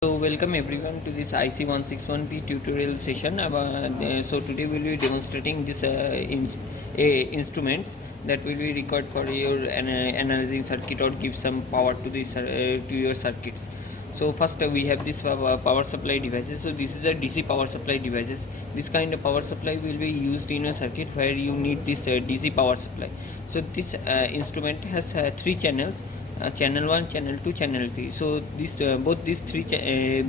So welcome everyone to this IC161P tutorial session. So today we will be demonstrating this instruments that will be required for your analyzing circuit or give some power to this to your circuits. So first we have this power supply devices. So this is a DC power supply devices. This kind of power supply will be used in a circuit where you need this DC power supply. So this instrument has three channels, channel 1, channel 2, channel 3. So this both these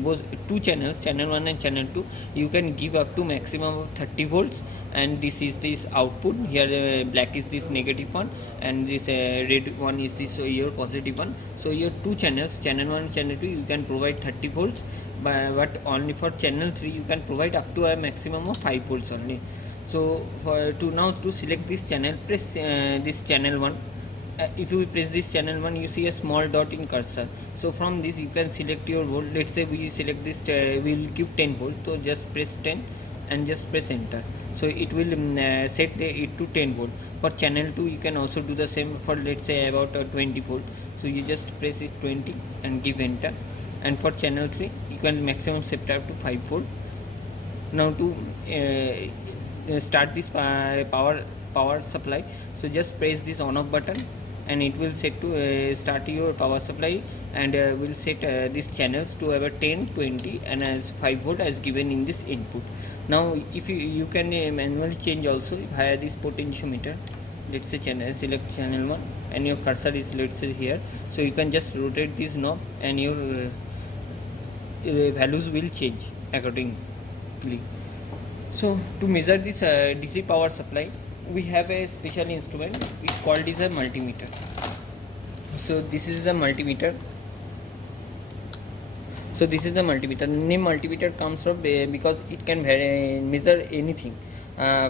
both two channels, channel 1 and channel 2, you can give up to maximum of 30 volts, and this is this output. Here black is this negative one, and this red one is this your positive one. So your two channels, channel 1 and channel 2, you can provide 30 volts, but only for channel 3 you can provide up to a maximum of 5 volts only. So to select this channel, press this channel 1. If you press this channel 1, you see a small dot in cursor. So from this you can select your volt. Let's say we select this, we will give 10 volt. So just press 10 and just press enter. So it will set it to 10 volt. For channel 2 you can also do the same, for let's say about 20 volt. So you just press it 20 and give enter. And for channel 3 you can maximum set up to 5 volt. Now to start this power supply, so just press this on off button and it will set to start your power supply, and will set these channels to about 10, 20 and as 5 volt as given in this input. Now if you can manually change also via this potentiometer. Let's say select channel 1 and your cursor is, let's say, here. So you can just rotate this knob and your values will change accordingly. So to measure this DC power supply, we have a special instrument which called is a multimeter. So this is the multimeter. So this is the multimeter. Name multimeter comes from because it can measure anything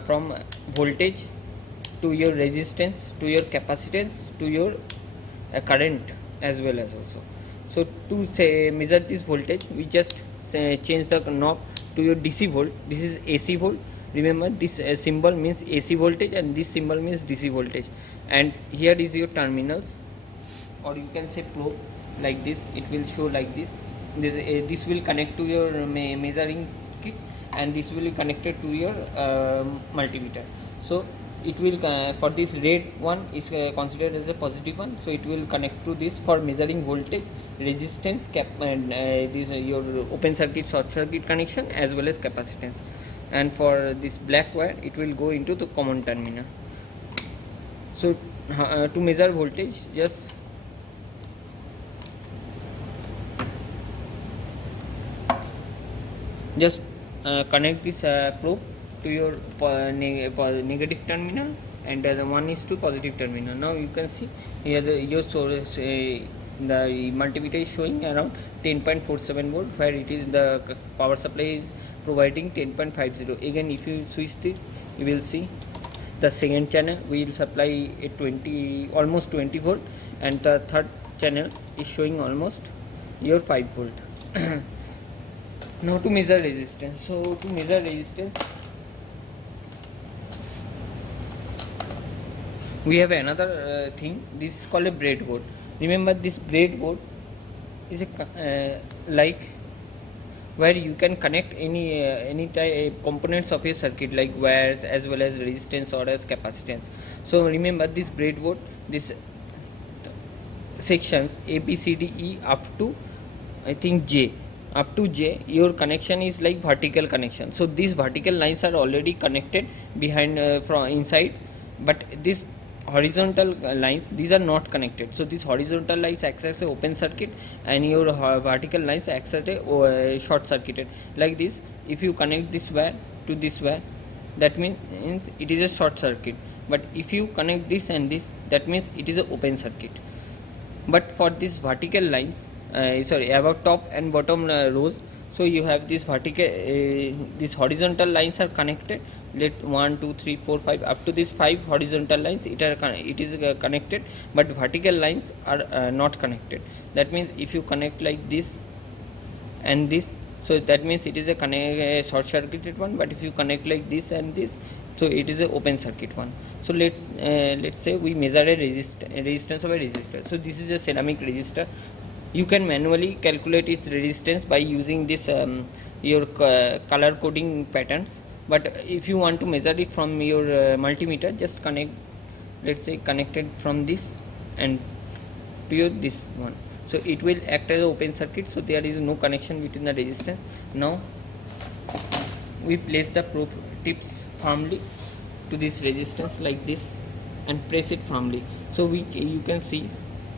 from voltage to your resistance to your capacitance to your current as well as also. So to measure this voltage, we just change the knob to your DC volt. This is AC volt. Remember, this symbol means AC voltage and this symbol means DC voltage. And here is your terminals, or you can say probe, like this. It will show like this. This will connect to your measuring kit, and this will be connected to your multimeter. So it will for this red one is considered as a positive one, so it will connect to this for measuring voltage, resistance, and this your open circuit, short circuit connection as well as capacitance. And for this black wire, it will go into the common terminal. So to measure voltage, just connect this probe to your negative terminal, and the one is to positive terminal. Now you can see here your source, the multimeter is showing around 10.47 volt, where it is the power supply is providing 10.50. Again, if you switch this, you will see the second channel will supply a almost 20 volt, and the third channel is showing almost your 5 volt. Now to measure resistance. So to measure resistance, we have another thing. This is called a breadboard. Remember, this breadboard is a like where you can connect any type components of a circuit, like wires as well as resistance or as capacitance. So remember, this breadboard, this sections A, B, C, D, E up to I think J. Up to J, your connection is like vertical connection. So these vertical lines are already connected behind from inside, but this horizontal lines, these are not connected. So these horizontal lines acts as a open circuit, and your vertical lines acts as a short circuited. Like this, if you connect this wire to this wire, that means it is a short circuit. But if you connect this and this, that means it is a open circuit. But for these vertical lines, above top and bottom rows, so you have this vertical, these horizontal lines are connected. Let 1 2 3 4 5 up to these 5 horizontal lines, it is connected, but vertical lines are not connected. That means if you connect like this and this, so that means it is a short circuited one. But if you connect like this and this, so it is a open circuit one. So let's say we measure a resistance of a resistor. So this is a ceramic resistor. You can manually calculate its resistance by using this your color coding patterns. But if you want to measure it from your multimeter, just connect, let's say connected from this and to your this one, so it will act as an open circuit, so there is no connection between the resistance. Now we place the probe tips firmly to this resistance like this and press it firmly, so you can see.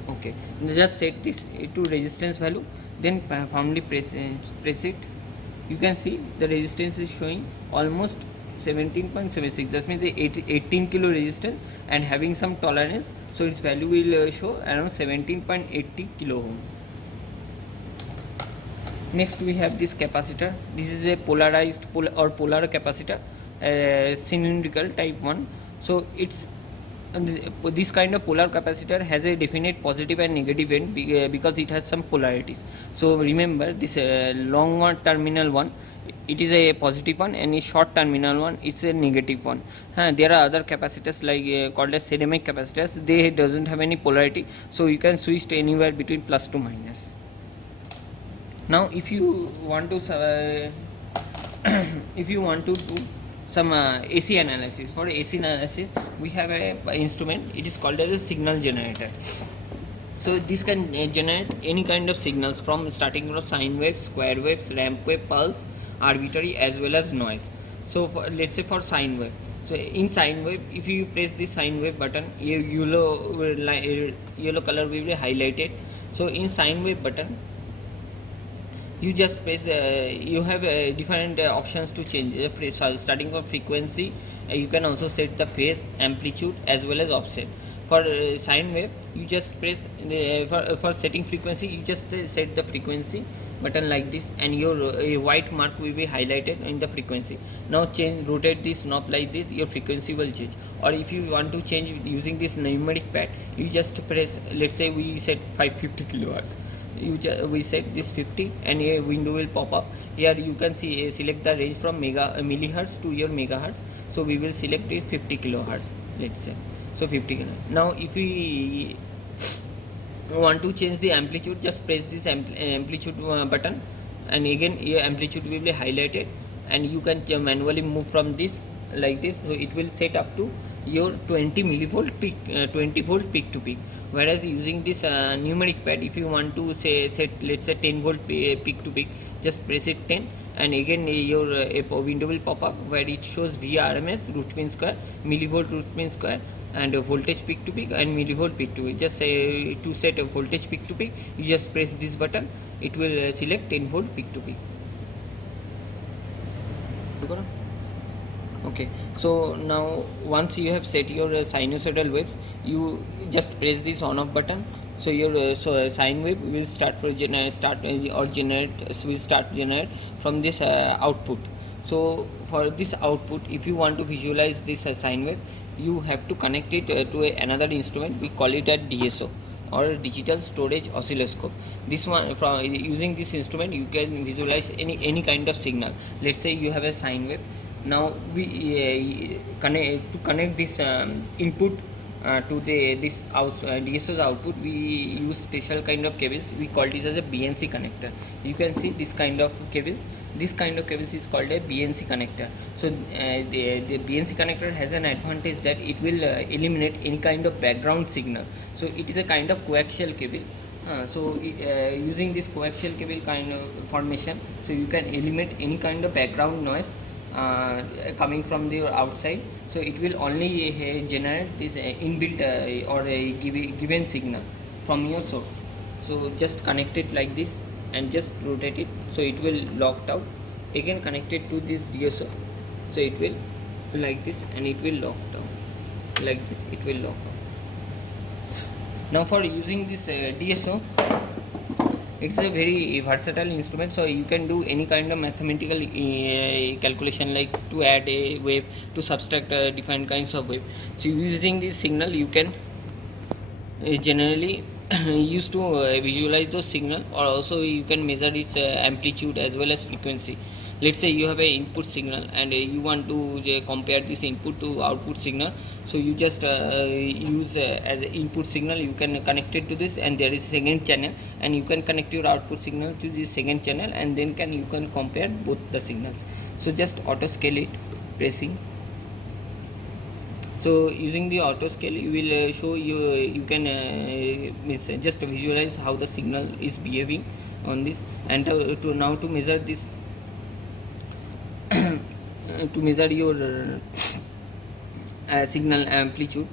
Okay, just set this to resistance value, then firmly press it. You can see the resistance is showing almost 17.76, that means 18 kilo resistance and having some tolerance, so its value will show around 17.80 kilo ohm. Next we have this capacitor. This is a polarized polar capacitor, cylindrical type 1. So it's this kind of polar capacitor has a definite positive and negative end because it has some polarities. So remember this long terminal one, it is a positive one, and a short terminal one it's a negative one. There are other capacitors like called as ceramic capacitors. They doesn't have any polarity, so you can switch to anywhere between plus to minus. Now if you want to if you want to do some AC analysis, for AC analysis we have a instrument, it is called as a signal generator. So this can generate any kind of signals from starting from sine waves, square waves, ramp wave, pulse, arbitrary as well as noise. So let's say for sine wave, so in sine wave, if you press the sine wave button, yellow color will be highlighted. So in sine wave button, you just press you have different options to change starting from frequency. You can also set the phase, amplitude as well as offset. For sine wave, you just press for setting frequency, you just set the frequency button like this, and your white mark will be highlighted in the frequency. Now rotate this knob like this, your frequency will change. Or if you want to change using this numeric pad, you just press, let's say we set 550 kilohertz, we set this 50 and a window will pop up. Here you can see select the range from millihertz to your megahertz, so we will select it 50 kilohertz, let's say. So 50 kilohertz. Now if we want to change the amplitude, just press this amplitude button, and again your amplitude will be highlighted, and you can manually move from this like this, so it will set up to your 20 millivolt peak, 20 volt peak to peak. Whereas using this numeric pad, if you want to say set, let's say 10 volt peak to peak, just press it 10, and again your window will pop up where it shows VRMS, root mean square, millivolt root mean square, and voltage peak to peak and millivolt peak to peak. Just say to set a voltage peak to peak, you just press this button, it will select 10 volt peak to peak. Okay, so now once you have set your sinusoidal waves, you just press this on off button, so your sine wave will start generate from this output. So for this output, if you want to visualize this sine wave, you have to connect it to another instrument. We call it a DSO, or digital storage oscilloscope. This one, from using this instrument, you can visualize any kind of signal. Let's say you have a sine wave. Now we connect this input to this DSO's output, we use special kind of cables. We call this as a BNC connector. You can see this kind of cables. This kind of cables is called a BNC connector. So the BNC connector has an advantage that it will eliminate any kind of background signal. So it is a kind of coaxial cable. Using this coaxial cable kind of formation, so you can eliminate any kind of background noise coming from the outside. So it will only generate this inbuilt or a given signal from your source. So just connect it like this and just rotate it, so it will locked out. Again connect it to this DSO, so it will like this, and it will lock down like this, it will lock down. Now for using this DSO, it's a very versatile instrument, so you can do any kind of mathematical calculation, like to add a wave, to subtract different kinds of wave. So using this signal, you can generally used to visualize those signal, or also you can measure its amplitude as well as frequency. Let's say you have a input signal and you want to compare this input to output signal. So you just use as an input signal, you can connect it to this, and there is second channel, and you can connect your output signal to the second channel, and then you can compare both the signals. So just auto scale it, pressing. So using the auto scale, you will show you can just visualize how the signal is behaving on this. And to measure this to measure your signal amplitude.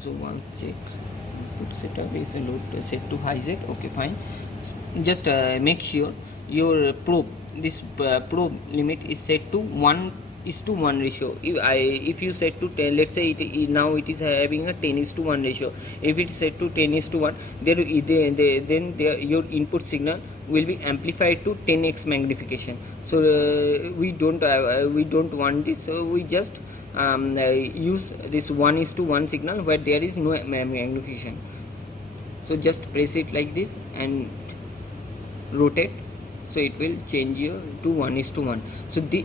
So once check input setup is load set to high z, okay, fine. Just make sure your probe, this probe limit is set to 1:1 ratio. If you set to 10, let's say now it is having a 10:1 ratio. If it is set to 10:1, then your input signal will be amplified to 10x magnification. So we don't want this, so we just use this 1:1 signal where there is no magnification. So just press it like this and rotate, so it will change you to 1:1. So the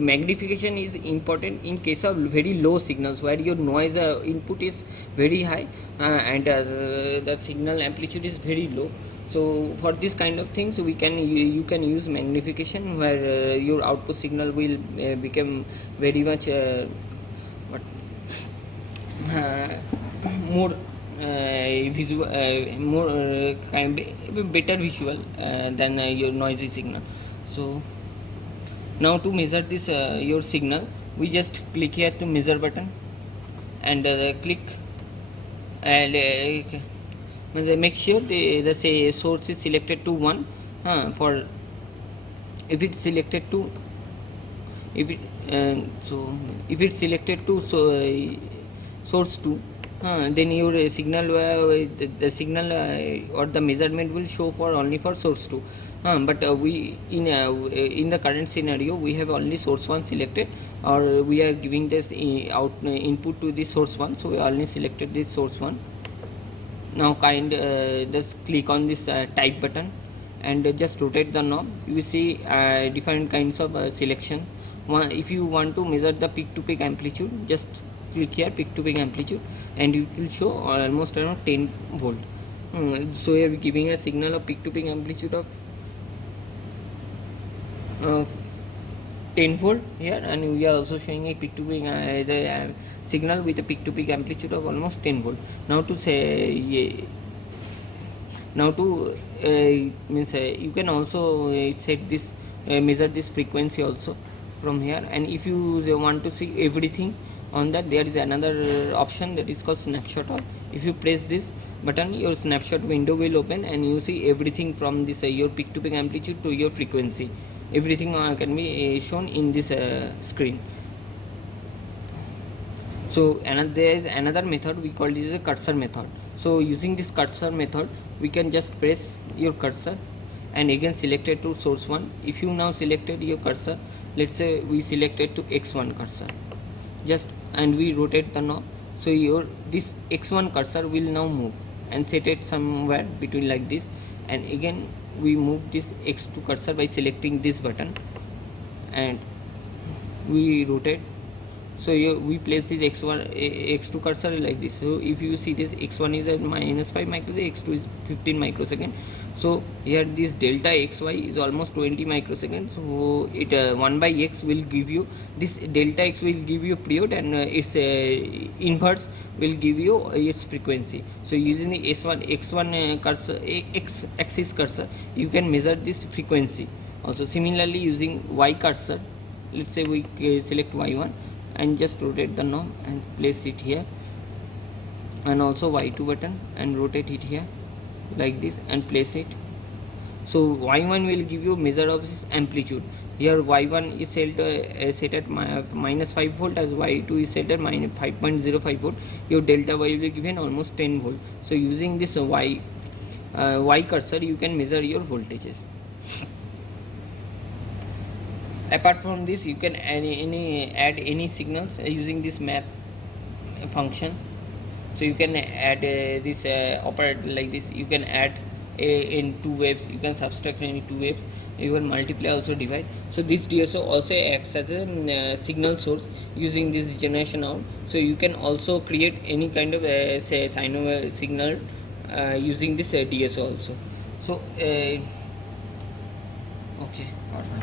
magnification is important in case of very low signals where your noise input is very high and the signal amplitude is very low. So for this kind of things, we can you can use magnification where your output signal will become very much more visual, more better visual than your noisy signal. So now to measure this your signal, we just click here to measure button and click, and make sure the say source is selected to 1. For if it's selected to, if it if it's selected to source 2, then your signal the signal or the measurement will show for only for source 2. But we in the current scenario we have only source 1 selected, or we are giving this input to the source 1, so we only selected this source 1. Now just click on this type button and just rotate the knob. You see different kinds of selection. If you want to measure the peak to peak amplitude, just click here peak to peak amplitude, and it will show almost around 10 volt. So we are giving a signal of peak to peak amplitude of 10 volt here, and we are also showing a peak to peak signal with a peak to peak amplitude of almost 10 volt. Now to say means you can also set this measure this frequency also from here. And if you want to see everything on that, there is another option that is called snapshot. Or if you press this button, your snapshot window will open and you see everything from this your peak to peak amplitude to your frequency. Everything can be shown in this screen. So there is another method, we call this a cursor method. So using this cursor method, we can just press your cursor and again select it to source 1. If you now selected your cursor, let's say we selected to x1 cursor, just and we rotate the knob, so your this x1 cursor will now move and set it somewhere between like this. And again we move this x2 cursor by selecting this button and we rotate. So we place this x2 cursor like this. So if you see this, x1 is at -5 microsecond, x2 is 15 microsecond. So here this delta xy is almost 20 microsecond. So it 1 by x will give you this delta x will give you period, and its inverse will give you its frequency. So using the x1 cursor, x axis cursor, you can measure this frequency. Also similarly using y cursor, let's say we select y1 and just rotate the knob and place it here, and also y2 button and rotate it here like this and place it. So y1 will give you measure of this amplitude. Here y1 is set at -5 volt, as y2 is set at -5.05 volt. Your delta y will be given almost 10 volt. So using this y cursor, you can measure your voltages. Apart from this, you can add any signals using this map function. So you can add this operator like this. You can add in two waves, you can subtract in two waves, you can multiply, also divide. So this DSO also acts as a signal source using this generation out. So you can also create any kind of say sine wave signal using this DSO also. So okay, got fine.